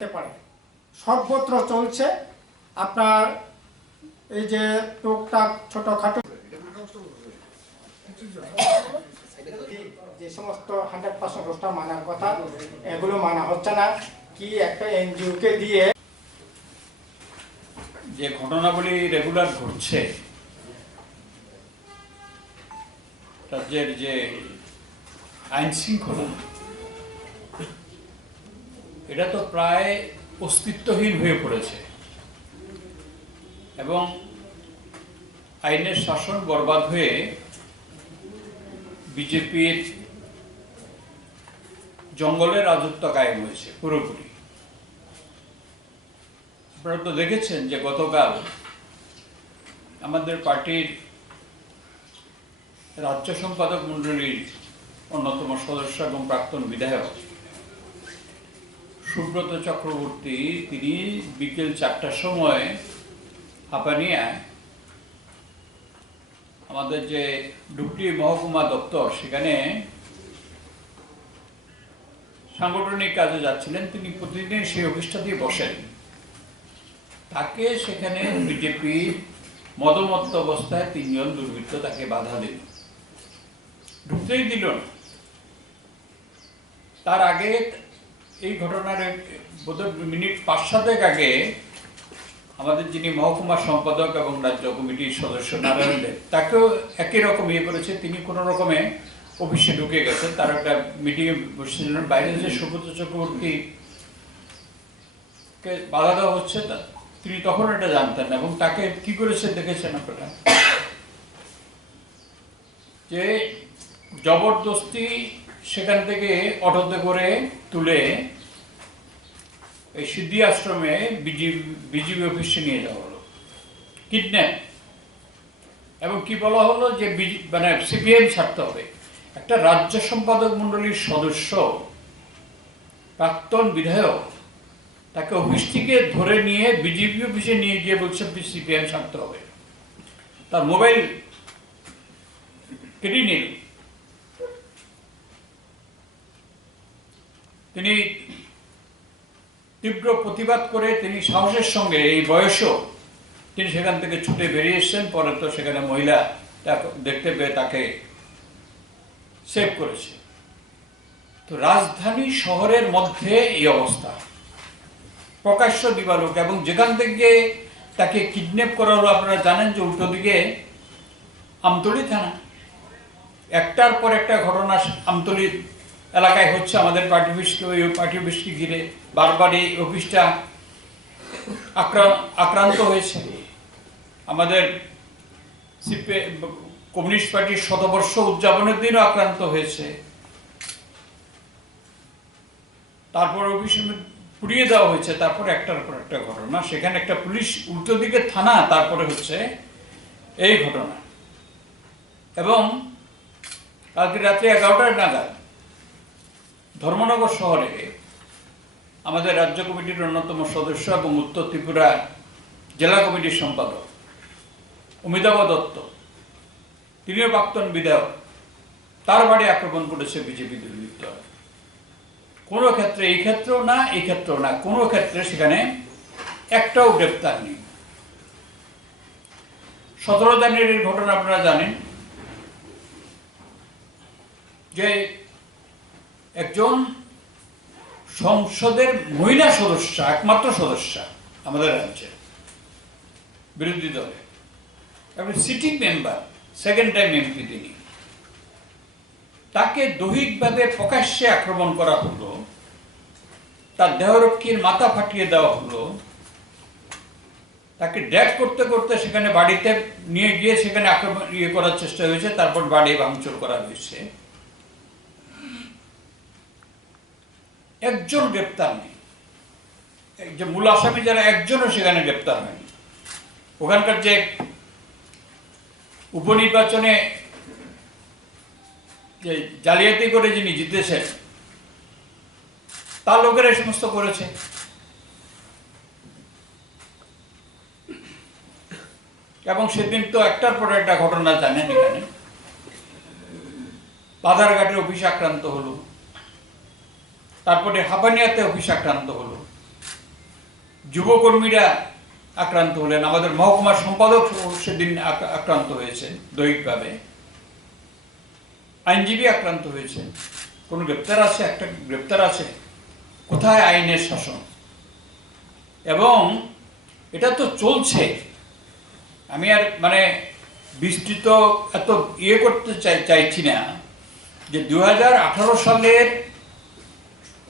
পারে সর্বত্র চলছে। আপনার এই যে টুকটাক ছোটখাটো যে সমস্ত 100% রোস্টার মানার কথা এগুলো মানা হচ্ছে না। কি একটা এনজিওকে দিয়ে যে ঘটনাগুলি রেগুলার ঘটছে, রাজ্যের যে আইন শৃঙ্খলা, এটা তো প্রায় অস্তিত্বহীন হয়ে পড়েছে এবং আইনের শাসন বরবাদ হয়ে বিজেপির জঙ্গলের রাজত্ব কায়েম হয়েছে পুরোপুরি। আপনারা তো দেখেছেন যে গতকাল আমাদের পার্টির রাজ্য সম্পাদক মণ্ডলীর অন্যতম সদস্য এবং প্রাক্তন বিধায়ক সুব্রত চক্রবর্তী তিনি বিকেল 4টার সময় হাপানিয়ায় আমাদের যে ডুবলি মহকুমা দপ্তর সেখানে সাংগঠনিক কাজে যাচ্ছিলেন। তিনি প্রতিদিন সেই অফিসটাতেই বসেন। তাকে সেখানে বিজেপি মদমত্ত অবস্থায় 3 জন দুর্বৃত্ত তাকে বাধা দিল, ঢুকতেই দিল না। তার আগে এই ঘটনার বোধহয় মিনিট 5-7 আগে আমাদের যিনি মহকুমা সম্পাদক এবং রাজ্য কমিটির সদস্য নারায়ণ দেব, তাকেও একই রকম করেছে। তিনি কোনো রকমে অফিসে ঢুকে গেছেন, তার একটা মিটিংয়ে বসেছিলেন। বাইরে যে সুব্রত চক্রবর্তীকে বাধা দেওয়া হচ্ছে তিনি তখন এটা জানতেন না এবং তাকে কি করেছে দেখেছেন আপনারা, যে জবরদস্তি সেখান থেকে অটোতে করে তুলে এই সিদ্ধি আশ্রমে বিজিবি অফিসে নিয়ে যাওয়া হলো, কিডন্যাপ। এবং কি বলা হলো যে মানে সিপিএম ছাড়তে হবে। একটা রাজ্য সম্পাদক মণ্ডলীর সদস্য, প্রাক্তন বিধায়ক, তাকে অফিস থেকে ধরে নিয়ে বিজেপি অফিসে নিয়ে গিয়ে বলছে সিপিএম ছাড়তে হবে। তার মোবাইল কেটে নিল। তিনি তীব্র প্রতিবাদ করে তিনি সাহসের সঙ্গে এই বয়সও তিনি সেখান থেকে ছুটে বেরিয়ে এসছেন। পরে তো সেখানে মহিলা দেখতে পেয়ে তাকে সেভ করেছে। তো রাজধানী শহরের মধ্যে এই অবস্থা, প্রকাশ্য দিবালোক। এবং যেখান থেকে তাকে কিডন্যাপ করা হলো আপনারা জানেন যে উল্টো দিকে আমতলী থানা। একটার পর একটা ঘটনা আমতলী এলাকায় হচ্ছে। আমাদের পার্টি অফিসকে ওই পার্টি অফিসকে ঘিরে বারবার এই অফিসটা আক্রান্ত হয়েছে। আমাদের কমিউনিস্ট পার্টির 100 উদযাপনের দিনও আক্রান্ত হয়েছে। তারপর অফিস পুড়িয়ে দেওয়া হয়েছে। তারপর একটার পর একটা ঘটনা, সেখানে একটা পুলিশ উল্টো দিকে থানা, তারপরে হচ্ছে এই ঘটনা। এবং কালকে রাত্রে 11টার নাগাদ ধর্মনগর শহরে আমাদের রাজ্য কমিটির অন্যতম সদস্য এবং উত্তর ত্রিপুরা জেলা কমিটির সম্পাদক অমিতাভ দত্ত, তিনিও প্রাক্তন বিধায়ক, তার বাড়ি আক্রমণ করেছে বিজেপি দুর্বৃত্ত। কোনো ক্ষেত্রে, এই ক্ষেত্রেও না, এই ক্ষেত্রেও না, কোনো ক্ষেত্রে সেখানে একটাও গ্রেপ্তার নেই। 17 জানুয়ারির ঘটনা আপনারা জানেন যে একজন সংসদের মহিলা সদস্য, একমাত্র সদস্য আমাদের রাজ্যের বিরোধী দলে, এবং sitting member, 2nd time MP তিনি, তাকে দৈহিকভাবে প্রকাশ্যে আক্রমণ করা হলো। তার দেহরক্ষীর মাথা ফাটিয়ে দেওয়া হলো। তাকে ড্র্যাগ করতে করতে সেখানে বাড়িতে নিয়ে গিয়ে সেখানে আক্রমণ করার চেষ্টা হয়েছে। তারপর বাড়ি ভাঙচুর করা হয়েছে। একজন গ্রেপ্তার নেই। যে মূল আসামি যারা, একজনও সেখানে গ্রেপ্তার হয়নি। ওখানকার যে উপনির্বাচনে যে জালিয়াতি করে যিনি জিতেছেন তার লোকেরা এই সমস্ত করেছে। এবং সেদিন তো একটার পর একটা ঘটনা জানেন। এখানে বাধারঘাটে অফিস আক্রান্ত হলো, তারপরে হাপানিয়াতে অফিস আক্রান্ত হলো। যুবকর্মীরা আক্রান্ত হলেন, আমাদের মহকুমা সম্পাদক সেদিন আক্রান্ত হয়েছে দৈহিকভাবে, আইনজীবী আক্রান্ত হয়েছে। কোন গ্রেপ্তার আছে? একটা গ্রেপ্তার আছে? কোথায় আইনের শাসন? এবং এটা তো চলছে। আমি আর মানে বিস্তৃত এত করতে চাইছি না যে 2018 সালের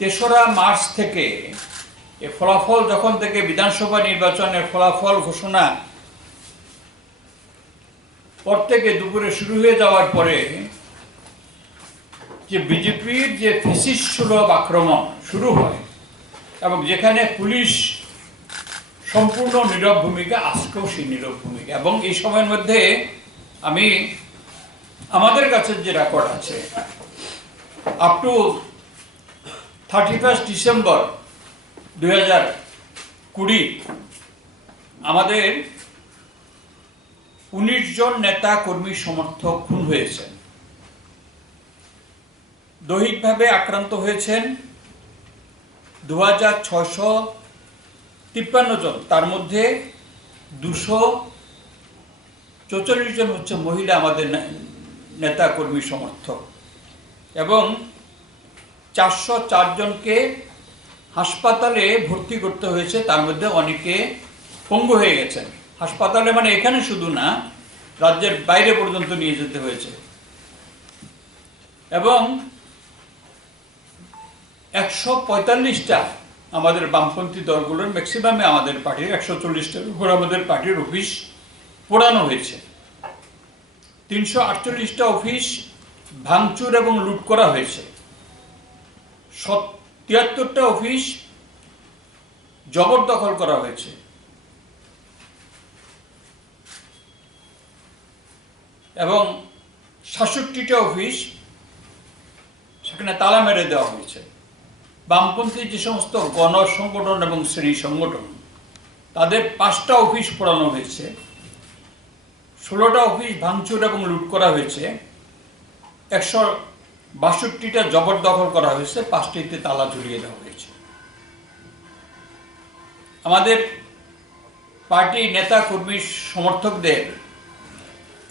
3রা মার্চ থেকে এ ফলাফল যখন থেকে বিধানসভা নির্বাচনের ফলাফল ঘোষণা পর থেকে দুপুরে শুরু হয়ে যাওয়ার পরে যে বিজেপির যে ফ্যাসিস্ট সুলভ আক্রমণ শুরু হয় এবং যেখানে পুলিশ সম্পূর্ণ নীরব ভূমিকা, আজকেও সেই নীরব ভূমিকা। এবং এই সময়ের মধ্যে আমি আমাদের কাছে যে রেকর্ড আছে আপ টু 31 ডিসেম্বর 2020 আমাদের 19 জন নেতা কর্মী সমর্থক খুন হয়েছেন, দৈহিকভাবে আক্রান্ত হয়েছেন 2653 জন, তার মধ্যে 244 জন হচ্ছে মহিলা আমাদের নেতা কর্মী সমর্থক, এবং 404 জনকে হাসপাতালে ভর্তি করতে হয়েছে, তার মধ্যে অনেকে পঙ্গু হয়ে গেছেন। হাসপাতালে মানে এখানে শুধু না, রাজ্যের বাইরে পর্যন্ত নিয়ে যেতে হয়েছে। এবং 145টা আমাদের বামপন্থী দলগুলোর, ম্যাক্সিমামে আমাদের পার্টির 140টার উপর আমাদের পার্টির অফিস পোড়ানো হয়েছে। 348টা অফিস ভাঙচুর এবং লুট করা হয়েছে। 73টা অফিস জবরদখল করা হয়েছে। এবং 66টা অফিস সেখানে তালা মেরে দেওয়া হয়েছে। বামপন্থী যে সমস্ত গণ সংগঠন এবং শ্রেণী সংগঠন, তাদের 5টা অফিস পোড়ানো হয়েছে, 16টা অফিস ভাঙচুর এবং লুট করা হয়েছে, 162টা জবরদখল করা হয়েছে, 5টিতে তালা ঝুলিয়ে দেওয়া হয়েছে। আমাদের পার্টি নেতা কর্মী সমর্থকদের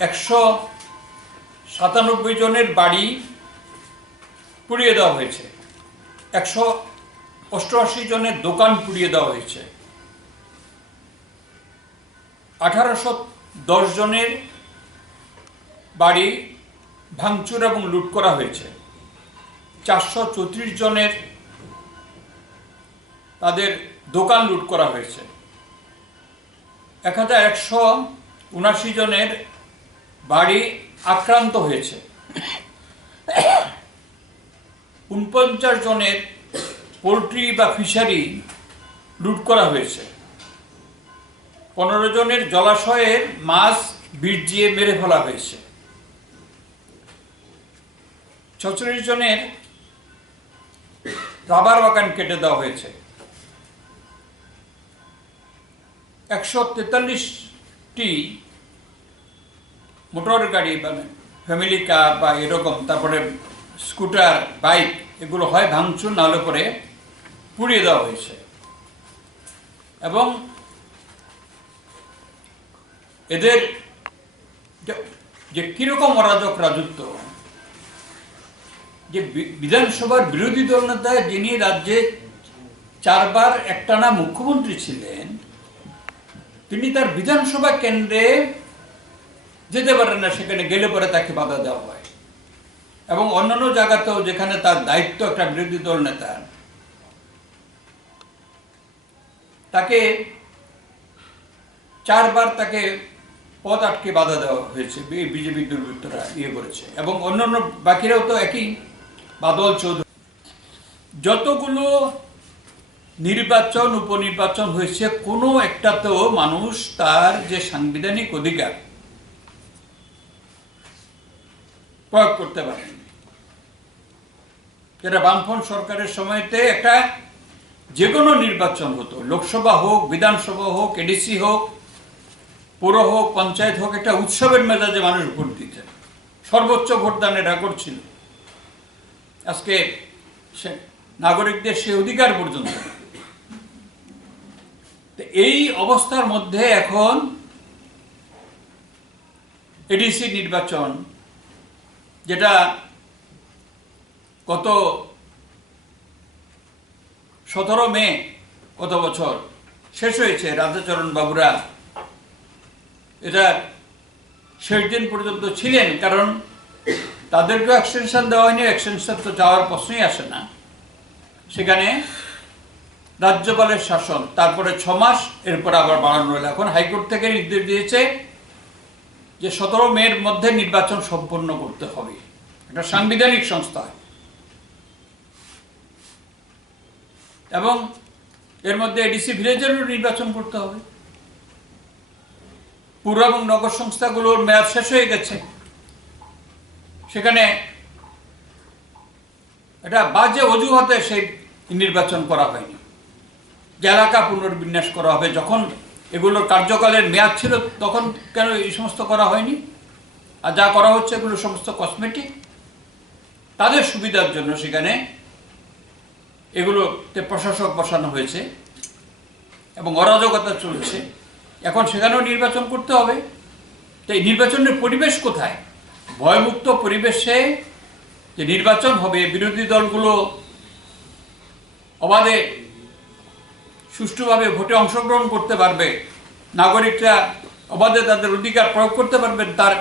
197 জনের বাড়ি পুড়িয়ে দেওয়া হয়েছে, 188 জনের দোকান পুড়িয়ে দেওয়া হয়েছে, 1810 জনের বাড়ি ভাঙচুর এবং লুট করা হয়েছে, 434 জনের তাদের দোকান লুট করা হয়েছে, 1179 জনের বাড়ি আক্রান্ত হয়েছে, 49 জনের পোলট্রি বা ফিশারি লুট করা হয়েছে, 15 জনের জলাশয়ের মাছ বিষ দিয়ে মেরে ফেলা হয়েছে, 46 জনের রাবার বাগান কেটে দেওয়া হয়েছে, 143টি মোটর গাড়ি মানে ফ্যামিলি কার বা এরকম, তারপরে স্কুটার, বাইক, এগুলো হয় ভাঙচুর না হলে পরে পুড়িয়ে দেওয়া হয়েছে। এবং এদের যে কিরকম অরাজক রাজত্ব, যে বিধানসভার বিরোধী দল নেতা যিনি রাজ্যে 4 বার একটানা মুখ্যমন্ত্রী ছিলেন, তিনি তার বিধানসভা কেন্দ্রে যেতে পারেন না, সেখানে গেলে পরে তাকে বাধা দেওয়া হয়। এবং অন্যান্য জায়গাতেও যেখানে তার দায়িত্ব একটা বিরোধী দল নেতা, তাকে 4 বার তাকে পথ আটকে বাধা দেওয়া হয়েছে, বিজেপি দুর্বৃত্তরা করেছে। এবং অন্যান্য বাকিরাও তো একই, বাদল চৌধুরী, যতগুলো নির্বাচন উপনির্বাচন হয়েছে, কোনো একটাতেও মানুষ তার যে সাংবিধানিক অধিকার প্রয়োগ করতে পারেন। যেটা বামফ্রন্ট সরকারের সময়তে একটা যে কোনো নির্বাচন হতো, লোকসভা হোক, বিধানসভা হোক, এডিসি হোক, পৌর হোক, পঞ্চায়েত হোক, একটা উৎসবের মেজাজে মানুষ ভোট দিতেন, সর্বোচ্চ ভোটদানের রেকর্ড ছিল। আজকে নাগরিকদের সেই অধিকার পর্যন্ত। তো এই অবস্থার মধ্যে এখন এডিসি নির্বাচন, যেটা গত 17 মে গত বছর শেষ হয়েছে, রাধাচরণ বাবুরা এটা শেষ দিন পর্যন্ত ছিলেন, কারণ তাদেরকেও এক্সটেনশন দেওয়া হয়নি, এক্সটেনশন তো যাওয়ার প্রশ্নই আসে না। সেখানে রাজ্যপালের শাসন, তারপরে 6 মাস, এরপর আবার বাড়ানো হলো। এখন হাইকোর্ট থেকে নির্দেশ দিয়েছে যে 17 মের মধ্যে নির্বাচন সম্পন্ন করতে হবে। এটা সাংবিধানিক সংস্থা এবং এর মধ্যে এডিসি ভিলেজেরও নির্বাচন করতে হবে। পুর এবং নগর সংস্থাগুলোর মেয়াদ শেষ হয়ে গেছে, সেখানে এটা বাজে অজুহাতে সেই নির্বাচন করা হয়নি। যে এলাকা পুনর্বিন্যাস করা হবে, যখন এগুলোর কার্যকালের মেয়াদ ছিল তখন কেন এই সমস্ত করা হয়নি? আর যা করা হচ্ছে এগুলো সমস্ত কসমেটিক, তাদের সুবিধার জন্য সেখানে এগুলোতে প্রশাসক বসানো হয়েছে এবং অরাজকতা চলছে। এখন সেখানেও নির্বাচন করতে হবে। তো এই নির্বাচনের পরিবেশ কোথায়? ভয়মুক্ত পরিবেশে যে নির্বাচন হবে, বিরোধী দলগুলো অবাধে সুষ্ঠুভাবে ভোটে অংশগ্রহণ করতে পারবে, নাগরিকরা অবাধে তাদের অধিকার প্রয়োগ করতে পারবেন, তার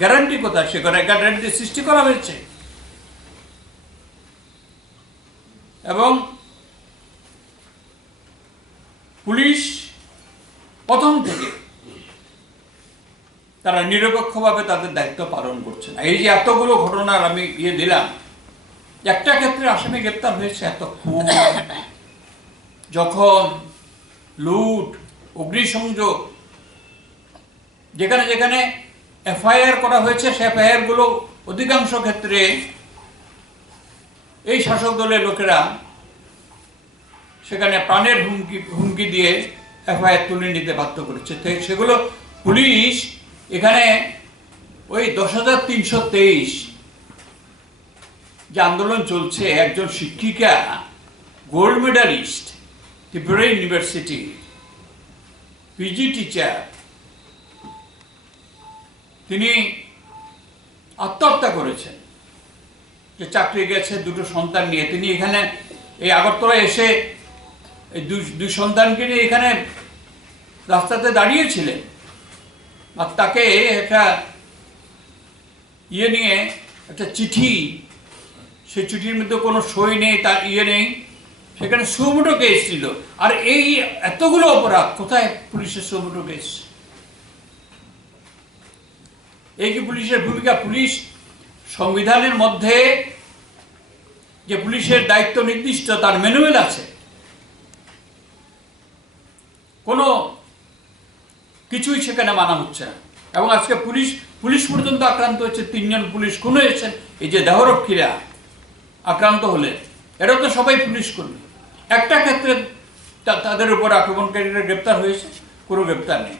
গ্যারান্টি কোথায়? সেখানে গ্যারান্টি সৃষ্টি করা হয়েছে। এবং পুলিশ প্রথম থেকে তারা নিরপেক্ষভাবে তাদের দায়িত্ব পালন করছে না। এই যে এতগুলো ঘটনার আমি দিলাম, একটা ক্ষেত্রে আসামি গ্রেপ্তার হয়েছে, এত খুন, যখন লুট, অগ্নিসংযোগ, যেখানে যেখানে এফআইআর করা হয়েছে সে এফআইআর গুলো অধিকাংশ ক্ষেত্রে এই শাসক দলের লোকেরা সেখানে প্রাণের হুমকি দিয়ে এফআইআর তুলে নিতে বাধ্য করেছে। সেগুলো পুলিশ এখানে ওই 10,323 যে আন্দোলন চলছে, একজন শিক্ষিকা, gold medallist, Tripura university, PG teacher, তিনি আত্মহত্যা করেছেন। যে চাকরি গেছে 2টো সন্তান নিয়ে, তিনি এখানে এই আগরতলা এসে এই দুই সন্তানকে নিয়ে এখানে রাস্তাতে দাঁড়িয়েছিলেন। আর তাকে একটা নিয়ে একটা চিঠি, সেই চিঠির মধ্যে কোনো সই নেই, তার নেই, সেখানে সুমোটো কেস ছিল। আর এই এতগুলো অপরাধ, কোথায় পুলিশের সুমোটো কেস? এই কি পুলিশের ভূমিকা? পুলিশ সংবিধানের মধ্যে যে পুলিশের দায়িত্ব নির্দিষ্ট, তার ম্যানুয়াল আছে, কোনো কিছুই সেখানে মানা হচ্ছে না। এবং আজকে পুলিশ পর্যন্ত আক্রান্ত হচ্ছে, 3 জন পুলিশ খুন হয়েছেন। এই যে দেহরক্ষীরা আক্রান্ত হলে, এরা তো সবাই পুলিশ কর্মী। একটা ক্ষেত্রে তাদের উপর আক্রমণকারীরা গ্রেপ্তার হয়েছে, কোনো গ্রেপ্তার নেই।